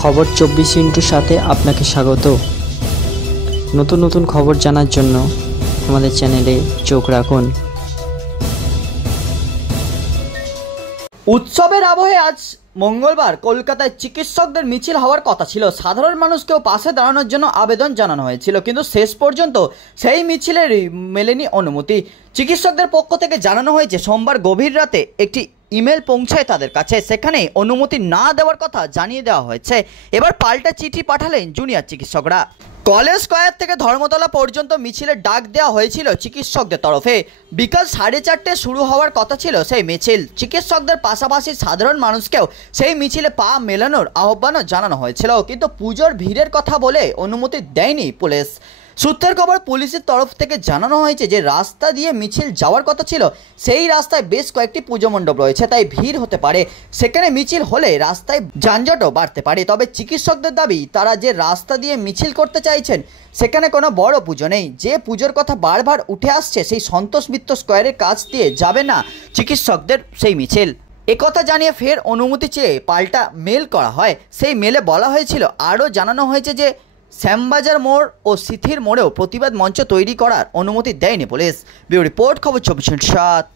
খবর 24 সাথে আপনাকে স্বাগত। নতুন নতুন খবর জানার জন্য আমাদের চ্যানেলে চোখ রাখুন। উৎসবের আবহে আজ মঙ্গলবার কলকাতায় চিকিৎসকদের মিছিল হওয়ার কথা ছিল। সাধারণ মানুষকেও পাশে দাঁড়ানোর জন্য আবেদন জানানো হয়েছিল, কিন্তু শেষ পর্যন্ত সেই মিছিলের মেলেনি অনুমতি। চিকিৎসকদের পক্ষ থেকে জানানো হয়েছে সোমবার গভীর রাতে একটি ইমেল পৌঁছায় তাদের কাছে, সেখানে অনুমতি না দেওয়ার কথা জানিয়ে দেওয়া হয়েছে। এবার পাল্টা চিঠি পাঠালেন জুনিয়র চিকিৎসকরা। কলেজ স্কয়ার থেকে ধর্মতলা পর্যন্ত মিছিলের ডাক দেওয়া হয়েছিল চিকিৎসকদের তরফে। বিকাল 4:30 শুরু হওয়ার কথা ছিল সেই মিছিল। চিকিৎসকদের পাশাপাশি সাধারণ মানুষকেও সেই মিছিলে পা মেলানোর আহ্বানও জানানো হয়েছিল, কিন্তু পুজোর ভিড়ের কথা বলে অনুমতি দেয়নি পুলিশ। সূত্রের খবর, পুলিশের তরফ থেকে জানানো হয়েছে যে রাস্তা দিয়ে মিছিল যাওয়ার কথা ছিল সেই রাস্তায় বেশ কয়েকটি পুজো মণ্ডপ রয়েছে, তাই ভিড় হতে পারে। সেখানে মিছিল হলে রাস্তায় যানজটও বাড়তে পারে। তবে চিকিৎসকদের দাবি, তারা যে রাস্তা দিয়ে মিছিল করতে চাইছেন সেখানে কোনো বড় পুজো নেই। যে পুজোর কথা বারবার উঠে আসছে সেই সন্তোষ মিত্র স্কয়ারের কাছ দিয়ে যাবে না চিকিৎসকদের সেই মিছিল। একথা জানিয়ে ফের অনুমতি চেয়ে পাল্টা মেল করা হয়। সেই মেলে বলা হয়েছিল, আরও জানানো হয়েছে যে শ্যামবাজার মোড় ও সিথির মোড়েও প্রতিবাদ মঞ্চ তৈরি করার অনুমতি দেয়নি পুলিশ। ব্যুরো রিপোর্ট, খবর 24/7।